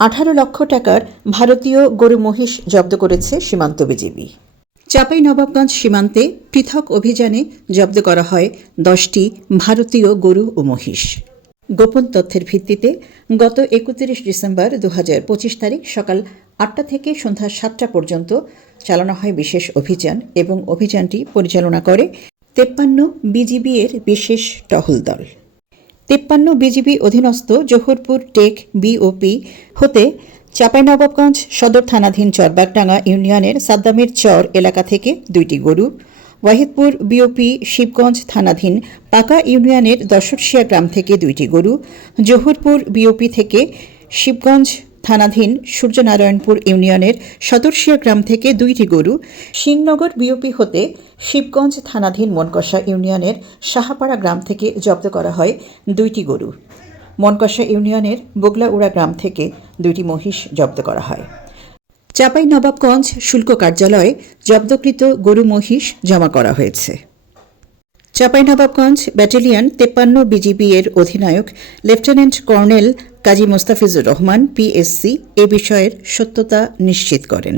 আঠারো লক্ষ টাকার ভারতীয় গরু মহিষ জব্দ করেছে সীমান্ত বিজিবি। চাপাই নবাবগঞ্জ সীমান্তে পৃথক অভিযানে জব্দ করা হয় দশটি ভারতীয় গরু ও মহিষ। গোপন তথ্যের ভিত্তিতে গত একত্রিশ ডিসেম্বর দু তারিখ সকাল আটটা থেকে সন্ধ্যা সাতটা পর্যন্ত চালানো হয় বিশেষ অভিযান এবং অভিযানটি পরিচালনা করে তেপ্পান্ন বিজিবি এর বিশেষ টহল দল। তেপ্পান্ন বিজিবি অধীনস্থ জহরপুর টেক বিওপি হতে চাঁপাইনবাবগঞ্জ সদর থানাধীন চরবাগডাঙ্গা ইউনিয়নের সাদ্দামের চর এলাকা থেকে দুইটি গরু। ওয়াহিদপুর বিওপি শিবগঞ্জ থানাধীন পাকা ইউনিয়নের দশরশিয়া গ্রাম থেকে দুইটি গরু। জহুরপুর বিওপি থেকে শিবগঞ্জ থানাধীন সূর্যনারায়ণপুর ইউনিয়নের সদরশিয়া গ্রাম থেকে দুইটি গরু সিংনগর বিওপি হতে শিবগঞ্জ থানাধীন মনকষা ইউনিয়নের সাহাপাড়া গ্রাম থেকে জব্দ করা হয় দুইটি গরু। মনকষা ইউনিয়নের বগলাউড়া গ্রাম থেকে দুইটি মহিষ জব্দ করা হয়। চাপাই নবাবগঞ্জ শুল্ক কার্যালয়ে জব্দকৃত গরু মহিষ জমা করা হয়েছে। চাঁপাইনবাবগঞ্জ ব্যাটালিয়ন তেপ্পান্ন বিজিবি এর অধিনায়ক lieutenant colonel Kazi Mostafizur Rahman PSC এ বিষয়ের সত্যতা নিশ্চিত করেন।